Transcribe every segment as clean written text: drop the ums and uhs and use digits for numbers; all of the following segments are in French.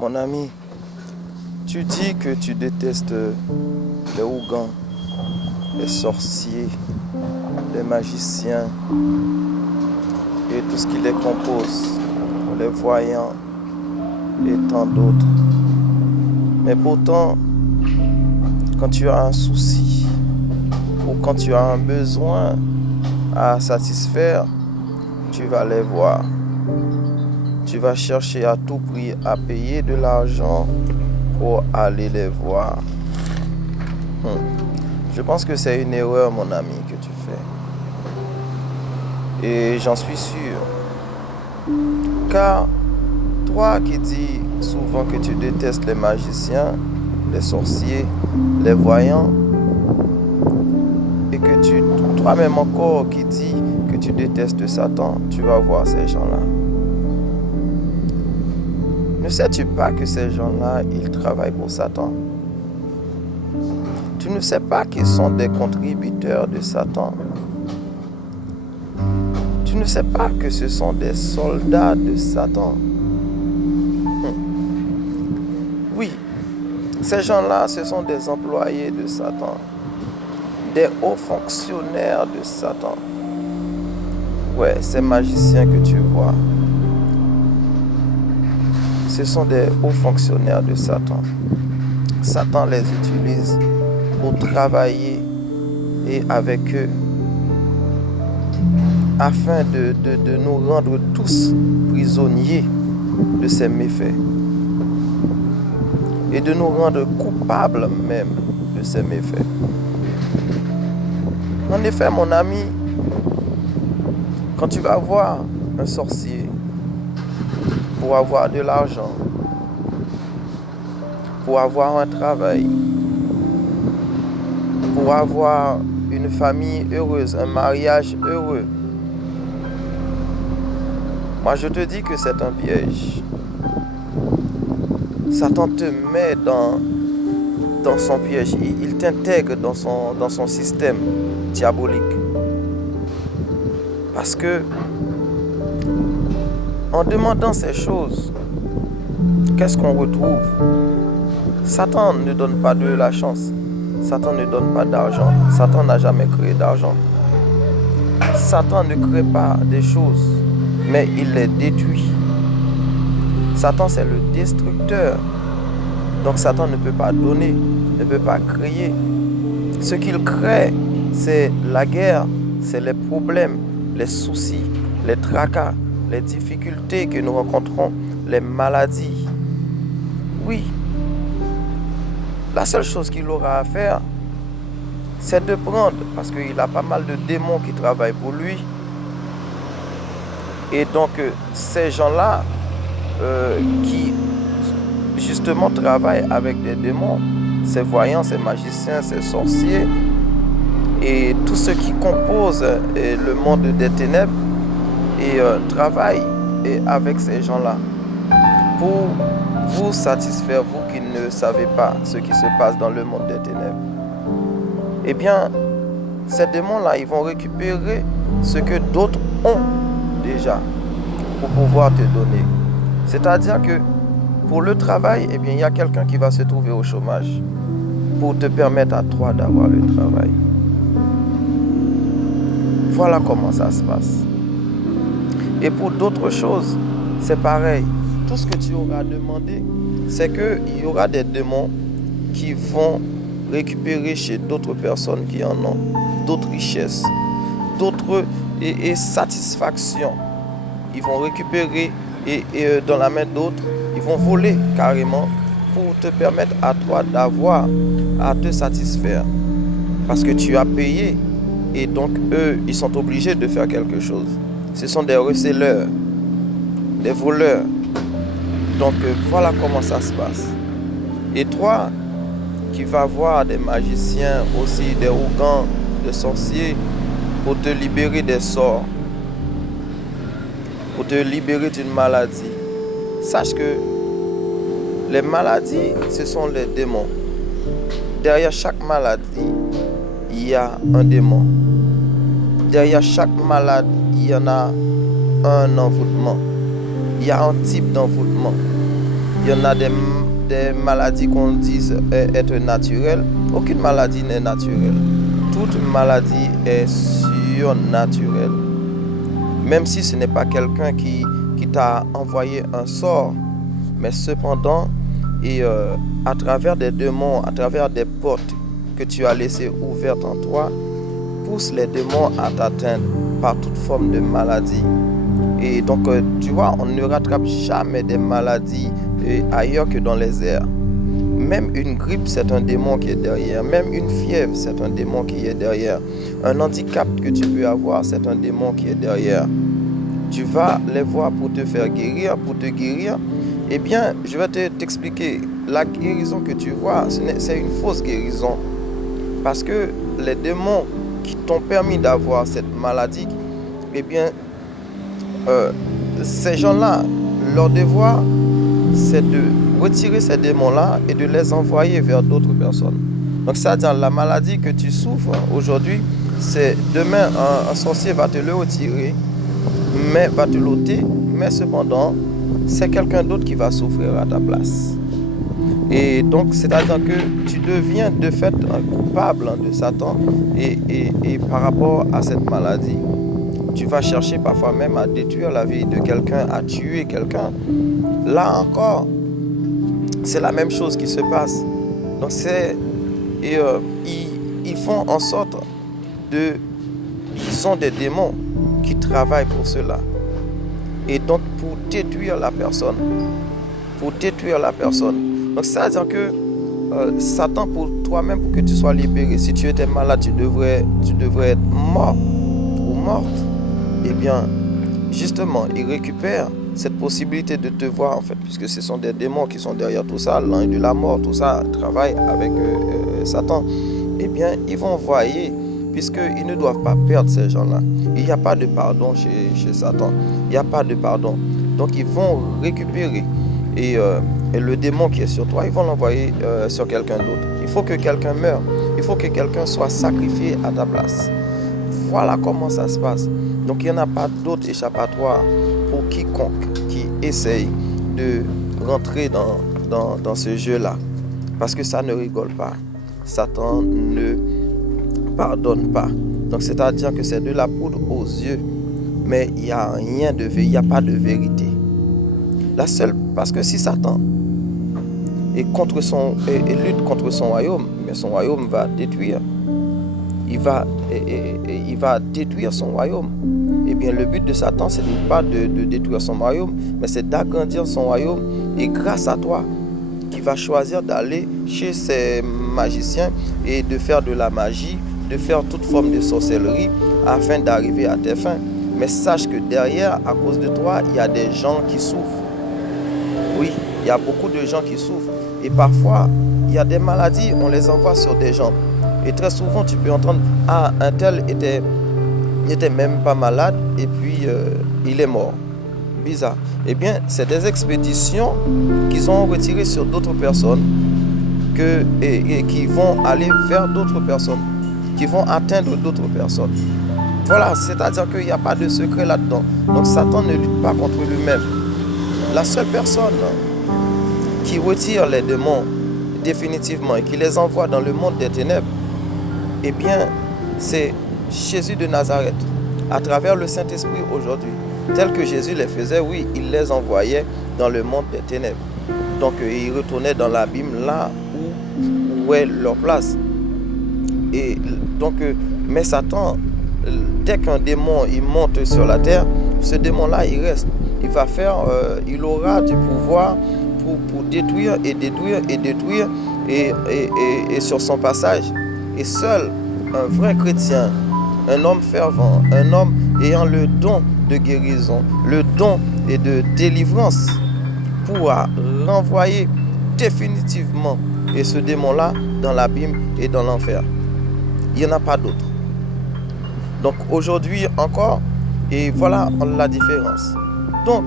Mon ami, tu dis que tu détestes les Ougans, les sorciers, les magiciens et tout ce qui les compose, les voyants et tant d'autres. Mais pourtant, quand tu as un souci ou quand tu as un besoin à satisfaire, tu vas les voir. Tu vas chercher à tout prix à payer de l'argent pour aller les voir. Je pense que c'est une erreur, mon ami, que tu fais. Et j'en suis sûr. Car toi qui dis souvent que tu détestes les magiciens, les sorciers, les voyants, et que toi-même encore qui dis que tu détestes Satan, tu vas voir ces gens-là. Ne sais-tu pas que ces gens-là, ils travaillent pour Satan? Tu ne sais pas qu'ils sont des contributeurs de Satan? Tu ne sais pas que ce sont des soldats de Satan? Oui, ces gens-là, ce sont des employés de Satan, des hauts fonctionnaires de Satan. Ouais, ces magiciens que tu vois, ce sont des hauts fonctionnaires de Satan. Satan les utilise pour travailler et avec eux afin de nous rendre tous prisonniers de ces méfaits et de nous rendre coupables même de ces méfaits. En effet, mon ami, quand tu vas voir un sorcier pour avoir de l'argent, pour avoir un travail, pour avoir une famille heureuse, un mariage heureux, moi je te dis que c'est un piège. Satan te met dans son piège, il t'intègre dans son système diabolique. Parce que en demandant ces choses, qu'est-ce qu'on retrouve? Satan ne donne pas de la chance. Satan ne donne pas d'argent. Satan n'a jamais créé d'argent. Satan ne crée pas des choses, mais il les détruit. Satan, c'est le destructeur. Donc Satan ne peut pas donner, ne peut pas créer. Ce qu'il crée, c'est la guerre, c'est les problèmes, les soucis, les tracas, les difficultés que nous rencontrons, les maladies. Oui. La seule chose qu'il aura à faire, c'est de prendre, parce qu'il a pas mal de démons qui travaillent pour lui. Et donc, ces gens-là qui, justement, travaillent avec des démons, ces voyants, ces magiciens, ces sorciers, et tous ceux qui composent le monde des ténèbres, et travaillent avec ces gens-là pour vous satisfaire, vous qui ne savez pas ce qui se passe dans le monde des ténèbres. Eh bien, ces démons-là, ils vont récupérer ce que d'autres ont déjà pour pouvoir te donner. C'est-à-dire que pour le travail, eh bien, il y a quelqu'un qui va se trouver au chômage pour te permettre à toi d'avoir le travail. Voilà comment ça se passe. Et pour d'autres choses, c'est pareil. Tout ce que tu auras demandé, c'est qu'il y aura des démons qui vont récupérer chez d'autres personnes qui en ont, d'autres richesses, d'autres et satisfactions. Ils vont récupérer et dans la main d'autres, ils vont voler carrément pour te permettre à toi d'avoir à te satisfaire. Parce que tu as payé et donc eux, ils sont obligés de faire quelque chose. Ce sont des receleurs, des voleurs. Donc voilà comment ça se passe. Et toi, qui vas voir des magiciens, aussi des Ougans, des sorciers, pour te libérer des sorts, pour te libérer d'une maladie, sache que les maladies, ce sont les démons. Derrière chaque maladie, il y a un démon. Derrière chaque malade, il y en a un envoûtement. Il y a un type d'envoûtement. Il y en a des maladies qu'on dise être naturelles. Aucune maladie n'est naturelle. Toute maladie est surnaturelle. Même si ce n'est pas quelqu'un qui t'a envoyé un sort, mais cependant, à travers des démons, à travers des portes que tu as laissées ouvertes en toi, pousse les démons à t'atteindre par toute forme de maladie. Et donc, tu vois, on ne rattrape jamais des maladies ailleurs que dans les airs. Même une grippe, c'est un démon qui est derrière. Même une fièvre, c'est un démon qui est derrière. Un handicap que tu peux avoir, c'est un démon qui est derrière. Tu vas les voir pour te faire guérir, pour te guérir. Eh bien, je vais t'expliquer. La guérison que tu vois, c'est une fausse guérison. Parce que les démons qui t'ont permis d'avoir cette maladie, eh bien, ces gens-là, leur devoir, c'est de retirer ces démons-là et de les envoyer vers d'autres personnes. Donc, c'est-à-dire la maladie que tu souffres aujourd'hui, c'est demain, un sorcier va te le retirer, mais va te l'ôter, mais cependant, c'est quelqu'un d'autre qui va souffrir à ta place. Et donc, c'est-à-dire que tu deviens de fait un coupable de Satan et par rapport à cette maladie. Tu vas chercher parfois même à détruire la vie de quelqu'un, à tuer quelqu'un. Là encore, c'est la même chose qui se passe. Donc ils font en sorte ils ont des démons qui travaillent pour cela. Et donc pour détruire la personne. Donc c'est-à-dire que Satan pour toi-même, pour que tu sois libéré, si tu étais malade, tu devrais être mort ou morte. Eh bien, justement, il récupère cette possibilité de te voir, en fait, puisque ce sont des démons qui sont derrière tout ça, l'ange de la mort, tout ça travaille avec Satan. Eh bien, ils vont envoyer, puisqu'ils ne doivent pas perdre ces gens-là. Il n'y a pas de pardon chez Satan. Il n'y a pas de pardon. Donc, ils vont récupérer. Et le démon qui est sur toi, ils vont l'envoyer sur quelqu'un d'autre. Il faut que quelqu'un meure. Il faut que quelqu'un soit sacrifié à ta place. Voilà comment ça se passe. Donc, il n'y en a pas d'autre échappatoire pour quiconque qui essaye de rentrer dans ce jeu-là. Parce que ça ne rigole pas. Satan ne pardonne pas. Donc, c'est-à-dire que c'est de la poudre aux yeux. Mais il n'y a rien de vrai, il n'y a pas de vérité. Parce que si Satan lutte contre son royaume, mais son royaume va détruire. Il va détruire son royaume. Eh bien, le but de Satan, ce n'est pas de détruire son royaume, mais c'est d'agrandir son royaume. Et grâce à toi, qui va choisir d'aller chez ces magiciens et de faire de la magie, de faire toute forme de sorcellerie, afin d'arriver à tes fins. Mais sache que derrière, à cause de toi, il y a des gens qui souffrent. Oui, il y a beaucoup de gens qui souffrent. Et parfois, il y a des maladies, on les envoie sur des gens. Et très souvent, tu peux entendre, ah, un tel n'était même pas malade et puis il est mort. Bizarre. Eh bien, c'est des expéditions qu'ils ont retirées sur d'autres personnes et qui vont aller vers d'autres personnes, qui vont atteindre d'autres personnes. Voilà, c'est-à-dire qu'il n'y a pas de secret là-dedans. Donc, Satan ne lutte pas contre lui-même. La seule personne qui retire les démons définitivement et qui les envoie dans le monde des ténèbres, eh bien, c'est Jésus de Nazareth, à travers le Saint-Esprit aujourd'hui. Tel que Jésus les faisait, oui, il les envoyait dans le monde des ténèbres. Donc, ils retournaient dans l'abîme, là où est leur place. Et donc, mais Satan, dès qu'un démon il monte sur la terre, ce démon-là, il reste. Il aura du pouvoir pour détruire et sur son passage. Et seul un vrai chrétien, un homme fervent, un homme ayant le don de guérison, le don et de délivrance, pourra renvoyer définitivement et ce démon-là dans l'abîme et dans l'enfer. Il n'y en a pas d'autre. Donc aujourd'hui encore, et voilà la différence. Donc,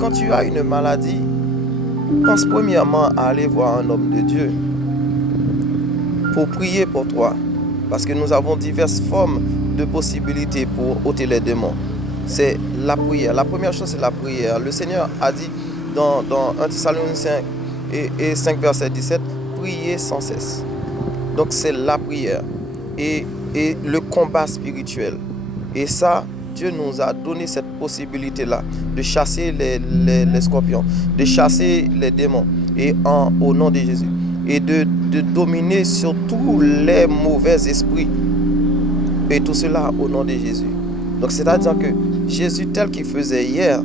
quand tu as une maladie, pense premièrement à aller voir un homme de Dieu pour prier pour toi. Parce que nous avons diverses formes de possibilités pour ôter les démons. C'est la prière. La première chose, c'est la prière. Le Seigneur a dit dans 1 Thessaloniciens et 5, verset 17, priez sans cesse. Donc c'est la prière et le combat spirituel. Et ça, Dieu nous a donné cette possibilité-là de chasser les scorpions, de chasser les démons et au nom de Jésus. Et de dominer sur tous les mauvais esprits. Et tout cela au nom de Jésus. Donc c'est-à-dire que Jésus tel qu'il faisait hier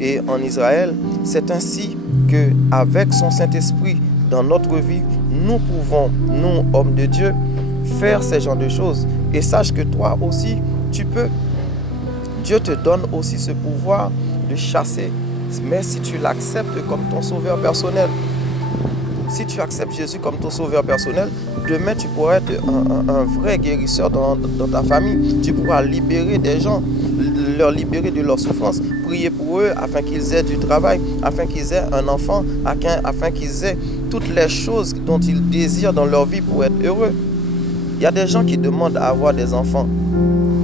et en Israël, c'est ainsi qu'avec son Saint-Esprit dans notre vie, nous pouvons, nous, hommes de Dieu, faire ces genres de choses. Et sache que toi aussi, tu peux. Dieu te donne aussi ce pouvoir de chasser, mais si tu l'acceptes comme ton sauveur personnel. Si tu acceptes Jésus comme ton sauveur personnel, demain tu pourras être un vrai guérisseur dans ta famille. Tu pourras libérer des gens, leur libérer de leur souffrance, prier pour eux afin qu'ils aient du travail, afin qu'ils aient un enfant, afin qu'ils aient toutes les choses dont ils désirent dans leur vie pour être heureux. Il y a des gens qui demandent à avoir des enfants.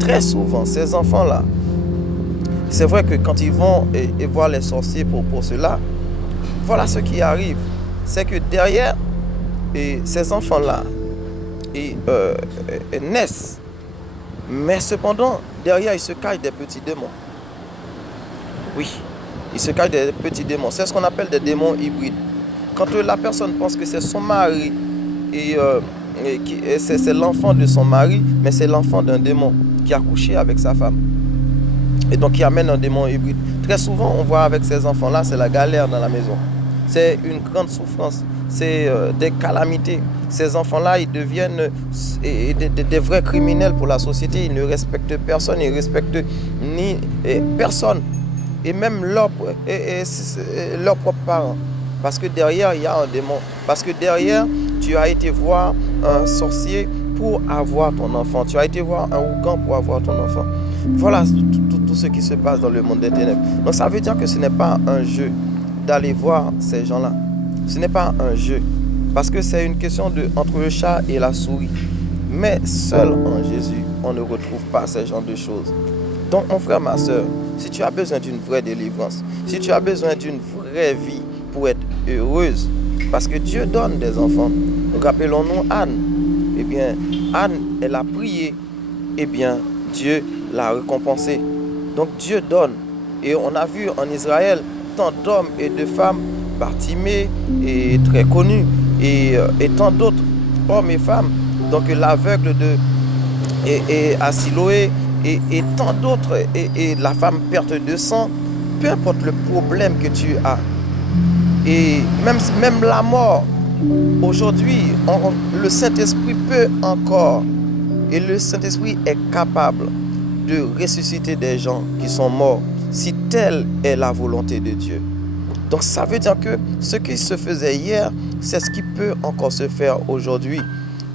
Très souvent, ces enfants-là, c'est vrai que quand ils vont et voir les sorciers pour cela, voilà ce qui arrive. C'est que derrière ces enfants-là naissent. Mais cependant, derrière, il se cache des petits démons. Oui, il se cache des petits démons. C'est ce qu'on appelle des démons hybrides. Quand la personne pense que c'est son mari et c'est l'enfant de son mari, mais c'est l'enfant d'un démon qui a couché avec sa femme. Et donc, qui amène un démon hybride. Très souvent, on voit avec ces enfants-là, c'est la galère dans la maison. C'est une grande souffrance, c'est des calamités. Ces enfants-là, ils deviennent des vrais criminels pour la société. Ils ne respectent personne, ils ne respectent ni personne. Et même leurs propres parents. Parce que derrière, il y a un démon. Parce que derrière, tu as été voir un sorcier pour avoir ton enfant. Tu as été voir un ougan pour avoir ton enfant. Voilà tout ce qui se passe dans le monde des ténèbres. Donc ça veut dire que ce n'est pas un jeu d'aller voir ces gens-là. Ce n'est pas un jeu. Parce que c'est une question entre le chat et la souris. Mais seul en Jésus, on ne retrouve pas ce genre de choses. Donc mon frère, ma soeur, si tu as besoin d'une vraie délivrance, si tu as besoin d'une vraie vie pour être heureuse, parce que Dieu donne des enfants. Rappelons-nous Anne. Eh bien, Anne, elle a prié. Eh bien, Dieu l'a récompensée. Donc Dieu donne. Et on a vu en Israël tant d'hommes et de femmes, Bartimée et très connus, et tant d'autres hommes et femmes. Donc l'aveugle à Siloé et tant d'autres, et la femme perte de sang, peu importe le problème que tu as. Et même la mort, aujourd'hui, le Saint-Esprit peut encore, et le Saint-Esprit est capable de ressusciter des gens qui sont morts, si telle est la volonté de Dieu. Donc ça veut dire que ce qui se faisait hier, c'est ce qui peut encore se faire aujourd'hui.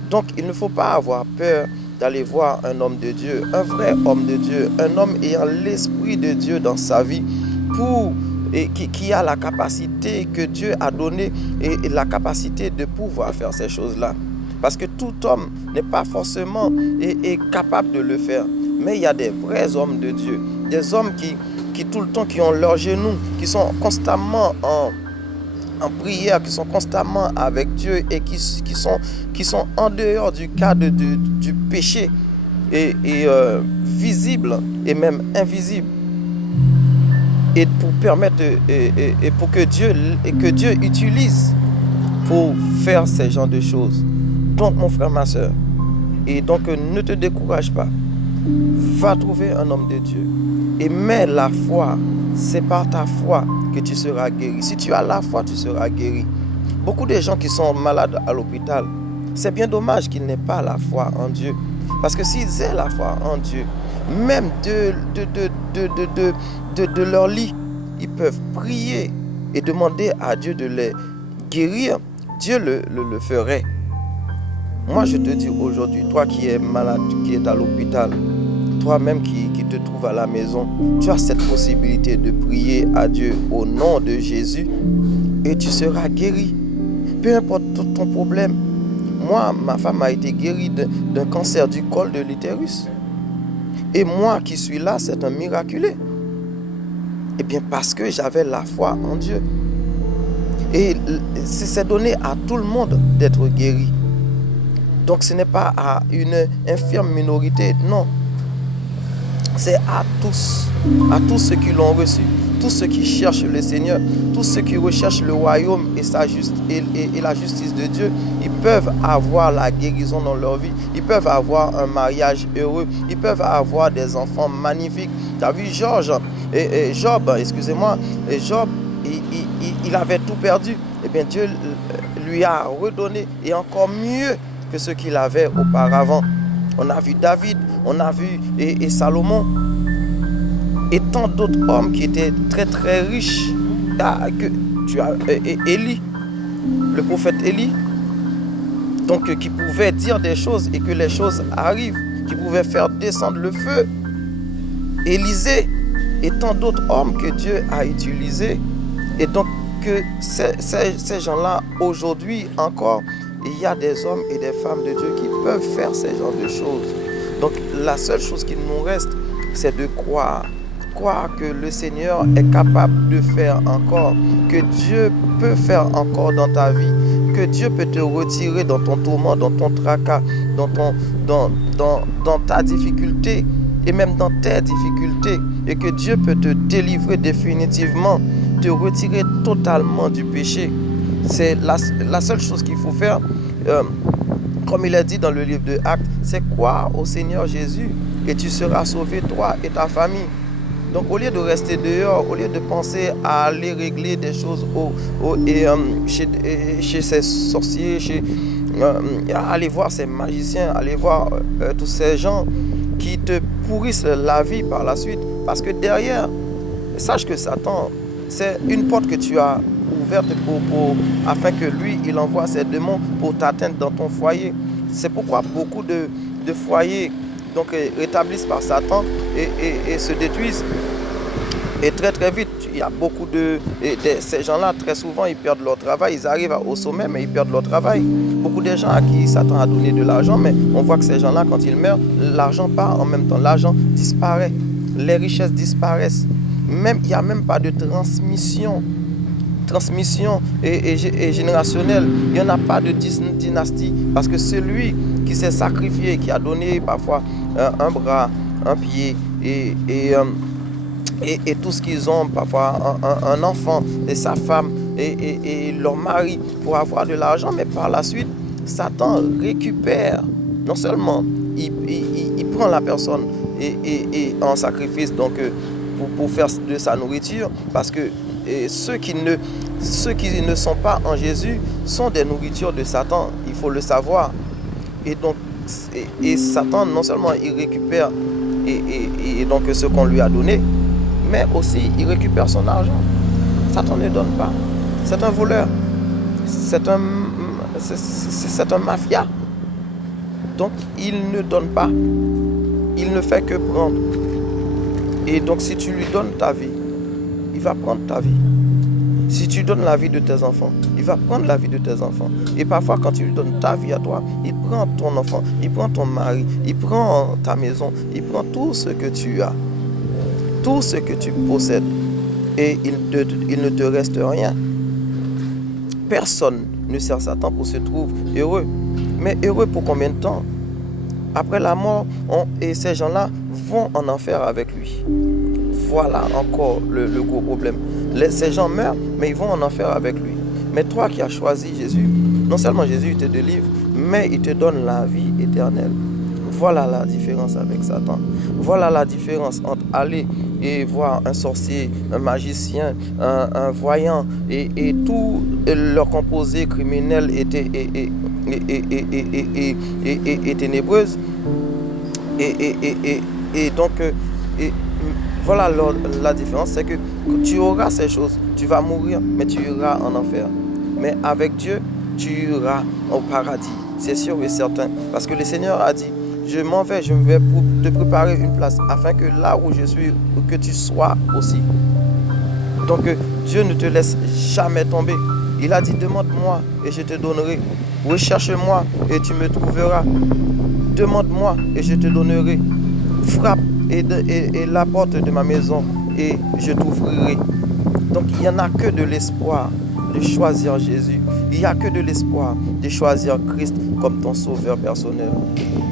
Donc il ne faut pas avoir peur d'aller voir un homme de Dieu, un vrai homme de Dieu, un homme ayant l'Esprit de Dieu dans sa vie, qui a la capacité que Dieu a donnée et la capacité de pouvoir faire ces choses-là. Parce que tout homme n'est pas forcément capable de le faire. Mais il y a des vrais hommes de Dieu, des hommes qui tout le temps, qui ont leurs genoux, qui sont constamment en prière, qui sont constamment avec Dieu et qui sont en dehors du cadre du péché et visible et même invisible. Et pour permettre et pour que Dieu utilise pour faire ces genres de choses. Donc mon frère, ma soeur, et donc ne te décourage pas. Va trouver un homme de Dieu. Et mets la foi. C'est par ta foi que tu seras guéri. Si tu as la foi, tu seras guéri. Beaucoup de gens qui sont malades à l'hôpital, c'est bien dommage qu'ils n'aient pas la foi en Dieu. Parce que s'ils aient la foi en Dieu, même de leur lit, ils peuvent prier et demander à Dieu de les guérir. Dieu le ferait. Moi, je te dis aujourd'hui, toi qui es malade, qui es à l'hôpital, toi-même qui te trouves à la maison, tu as cette possibilité de prier à Dieu au nom de Jésus et tu seras guéri. Peu importe ton problème. Moi, ma femme a été guérie d'un cancer du col de l'utérus. Et moi qui suis là, c'est un miraculé. Eh bien, parce que j'avais la foi en Dieu. Et c'est donné à tout le monde d'être guéri. Donc ce n'est pas à une infime minorité, non. C'est à tous ceux qui l'ont reçu, tous ceux qui cherchent le Seigneur, tous ceux qui recherchent le royaume et la justice de Dieu. Ils peuvent avoir la guérison dans leur vie, ils peuvent avoir un mariage heureux, ils peuvent avoir des enfants magnifiques. Tu as vu Job, il avait tout perdu. Eh bien Dieu lui a redonné et encore mieux que ce qu'il avait auparavant. On a vu David, on a vu et Salomon et tant d'autres hommes qui étaient très très riches. Élie, le prophète Élie, donc qui pouvait dire des choses et que les choses arrivent, qui pouvait faire descendre le feu. Élisée et tant d'autres hommes que Dieu a utilisés. Et donc que ces gens-là, aujourd'hui encore, il y a des hommes et des femmes de Dieu qui peuvent faire ces genres de choses. Donc la seule chose qui nous reste, c'est de croire. Croire que le Seigneur est capable de faire encore, que Dieu peut faire encore dans ta vie, que Dieu peut te retirer dans ton tourment, dans ton tracas, dans ta difficulté et même dans tes difficultés, et que Dieu peut te délivrer définitivement, te retirer totalement du péché. C'est la seule chose qu'il faut faire, comme il est dit dans le livre de Actes, c'est croire au Seigneur Jésus et tu seras sauvé, toi et ta famille. Donc au lieu de rester dehors, au lieu de penser à aller régler des choses chez ces sorciers, aller voir ces magiciens, aller voir tous ces gens qui te pourrissent la vie par la suite. Parce que derrière, sache que Satan, c'est une porte que tu as ouverte afin que lui, il envoie ses démons pour t'atteindre dans ton foyer. C'est pourquoi beaucoup de foyers rétablissent par Satan et se détruisent. Et très très vite, il y a beaucoup ces gens-là, très souvent, ils perdent leur travail. Ils arrivent au sommet, mais ils perdent leur travail. Beaucoup de gens à qui Satan a donné de l'argent, mais on voit que ces gens-là, quand ils meurent, l'argent part en même temps. L'argent disparaît. Les richesses disparaissent. Il n'y a même pas de transmission et générationnelle. Il n'y en a pas de dynastie. Parce que celui qui s'est sacrifié, qui a donné parfois un bras, un pied et tout ce qu'ils ont, parfois un enfant et sa femme et leur mari pour avoir de l'argent, mais par la suite, Satan récupère. Non seulement il prend la personne et en sacrifice pour faire de sa nourriture, parce que ceux qui ne sont pas en Jésus sont des nourritures de Satan, il faut le savoir. Et donc Satan, non seulement il récupère et donc ce qu'on lui a donné, mais aussi il récupère son argent. Satan ne donne pas. C'est un voleur. C'est un mafia. Donc il ne donne pas. Il ne fait que prendre. Et donc si tu lui donnes ta vie, il va prendre ta vie. Si tu donnes la vie de tes enfants, il va prendre la vie de tes enfants. Et parfois quand tu lui donnes ta vie à toi, il prend ton enfant, il prend ton mari, il prend ta maison, il prend tout ce que tu as, tout ce que tu possèdes. Et il ne te reste rien. Personne ne sert Satan pour se trouver heureux. Mais heureux pour combien de temps? Après la mort, et ces gens-là vont en enfer avec lui. Voilà encore le gros problème. Ces gens meurent, mais ils vont en enfer avec lui. Mais toi qui as choisi Jésus, non seulement Jésus te délivre, mais il te donne la vie éternelle. Voilà la différence avec Satan. Voilà la différence entre aller et voir un sorcier, un magicien, un voyant et tout leur composé criminel et ténébreuse. Et donc, voilà la différence, c'est que tu auras ces choses, tu vas mourir, mais tu iras en enfer. Mais avec Dieu, tu iras au paradis, c'est sûr et certain. Parce que le Seigneur a dit, je m'en vais, je vais te préparer une place, afin que là où je suis, que tu sois aussi. Donc Dieu ne te laisse jamais tomber. Il a dit, demande-moi et je te donnerai. Recherche-moi et tu me trouveras. Demande-moi et je te donnerai. Frappe et la porte de ma maison et je t'ouvrirai. Donc il n'y en a que de l'espoir. de choisir Jésus. Il n'y a que de l'espoir de choisir Christ comme ton sauveur personnel.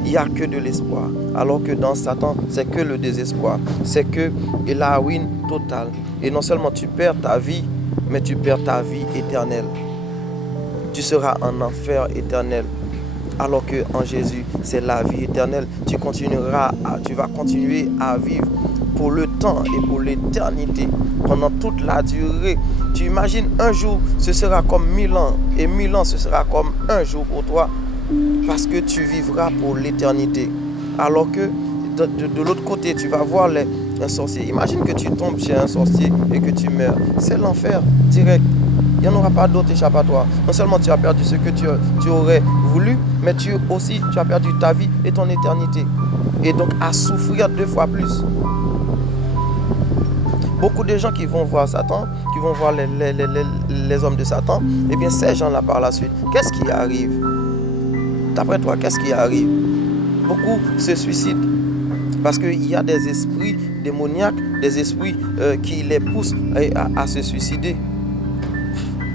Il n'y a que de l'espoir. Alors que dans Satan, c'est que le désespoir. C'est que la ruine totale. Et non seulement tu perds ta vie, mais tu perds ta vie éternelle. Tu seras en enfer éternel. Alors que en Jésus, c'est la vie éternelle. Tu vas continuer à vivre pour le temps et pour l'éternité, pendant toute la durée. Tu imagines un jour, ce sera comme 1000 ans, et 1000 ans, ce sera comme un jour pour toi, parce que tu vivras pour l'éternité. Alors que de l'autre côté, tu vas voir un sorcier. Imagine que tu tombes chez un sorcier et que tu meurs. C'est l'enfer direct. Il n'y en aura pas d'autre échappatoire. Non seulement tu as perdu ce que tu aurais voulu, mais tu as perdu ta vie et ton éternité. Et donc à souffrir 2 fois plus. Beaucoup de gens qui vont voir Satan, qui vont voir les hommes de Satan, eh bien ces gens-là par la suite, qu'est-ce qui arrive? D'après toi, qu'est-ce qui arrive? Beaucoup se suicident parce qu'il y a des esprits démoniaques, des esprits qui les poussent à se suicider.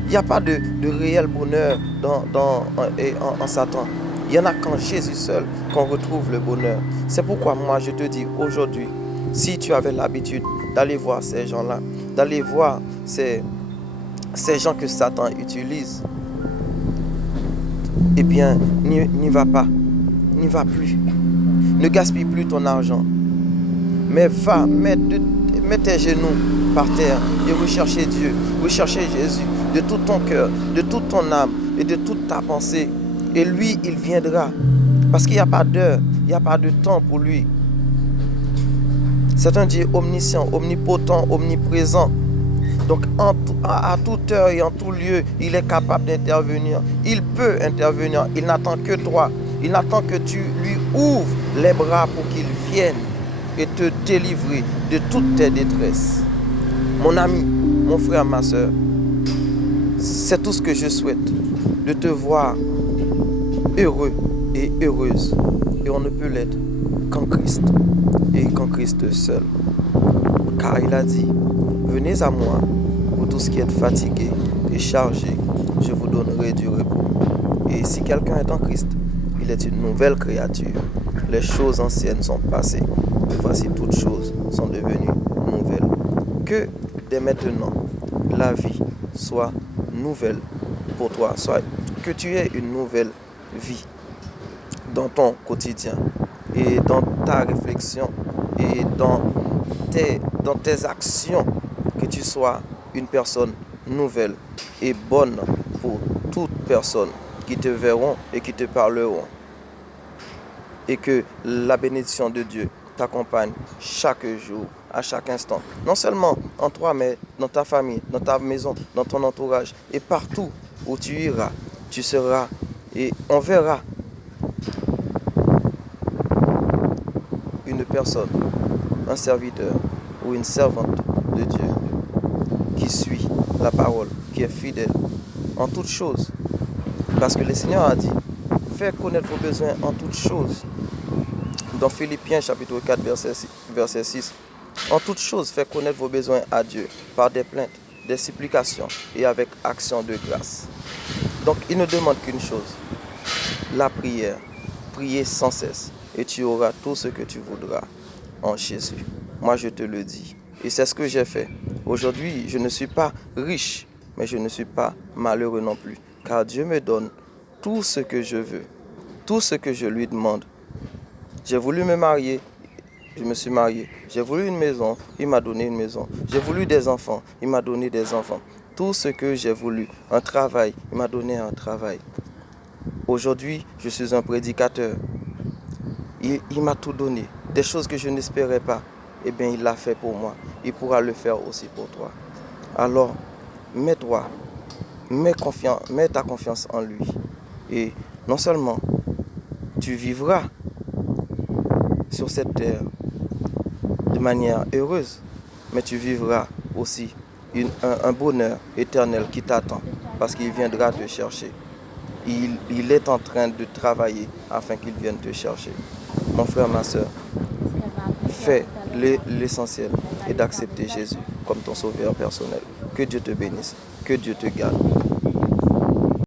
Il n'y a pas de réel bonheur en Satan. Il y en a qu'en Jésus seul qu'on retrouve le bonheur. C'est pourquoi moi je te dis aujourd'hui, si tu avais l'habitude d'aller voir ces gens-là, d'aller voir ces gens que Satan utilise, eh bien, n'y va pas, n'y va plus. Ne gaspille plus ton argent. Mais va, mets tes genoux par terre et rechercher Dieu, rechercher Jésus de tout ton cœur, de toute ton âme et de toute ta pensée. Et lui, il viendra. Parce qu'il n'y a pas d'heure, il n'y a pas de temps pour lui. C'est un Dieu omniscient, omnipotent, omniprésent. Donc à toute heure et en tout lieu, il est capable d'intervenir. Il peut intervenir. Il n'attend que toi. Il attend que tu lui ouvres les bras pour qu'il vienne et te délivrer de toutes tes détresses. Mon ami, mon frère, ma soeur, c'est tout ce que je souhaite, de te voir heureux et heureuse. Et on ne peut l'être qu'en Christ et qu'en Christ seul. Car il a dit, venez à moi, vous tous qui êtes fatigués et chargés, je vous donnerai du repos. Et si quelqu'un est en Christ, il est une nouvelle créature. Les choses anciennes sont passées. Et voici toutes choses sont devenues nouvelles. Que dès maintenant, la vie soit nouvelle pour toi. Soit que tu aies une nouvelle vie dans ton quotidien et dans ta réflexion et dans tes actions. Que tu sois une personne nouvelle et bonne pour toute personne qui te verront et qui te parleront. Et que la bénédiction de Dieu t'accompagne chaque jour, à chaque instant. Non seulement en toi, mais dans ta famille, dans ta maison, dans ton entourage. Et partout où tu iras, tu seras et on verra une personne, un serviteur ou une servante de Dieu qui suit la parole, qui est fidèle en toutes choses. Parce que le Seigneur a dit, faites connaître vos besoins en toutes choses. Dans Philippiens chapitre 4, verset 6, en toutes choses, faites connaître vos besoins à Dieu par des plaintes, des supplications et avec action de grâce. Donc il ne demande qu'une chose, la prière. Priez sans cesse et tu auras tout ce que tu voudras en Jésus. Moi je te le dis et c'est ce que j'ai fait. Aujourd'hui, je ne suis pas riche, mais je ne suis pas malheureux non plus. Car Dieu me donne tout ce que je veux, tout ce que je lui demande. J'ai voulu me marier, je me suis marié. J'ai voulu une maison, il m'a donné une maison. J'ai voulu des enfants, il m'a donné des enfants. Tout ce que j'ai voulu, un travail, il m'a donné un travail. Aujourd'hui, je suis un prédicateur. Il m'a tout donné. Des choses que je n'espérais pas, eh bien, il l'a fait pour moi. Il pourra le faire aussi pour toi. Alors, mets ta confiance en lui. Et non seulement tu vivras sur cette terre de manière heureuse, mais tu vivras aussi un bonheur éternel qui t'attend parce qu'il viendra te chercher. Il est en train de travailler afin qu'il vienne te chercher. Mon frère, ma soeur, fais l'essentiel et d'accepter Jésus comme ton sauveur personnel. Que Dieu te bénisse. Que Dieu te garde.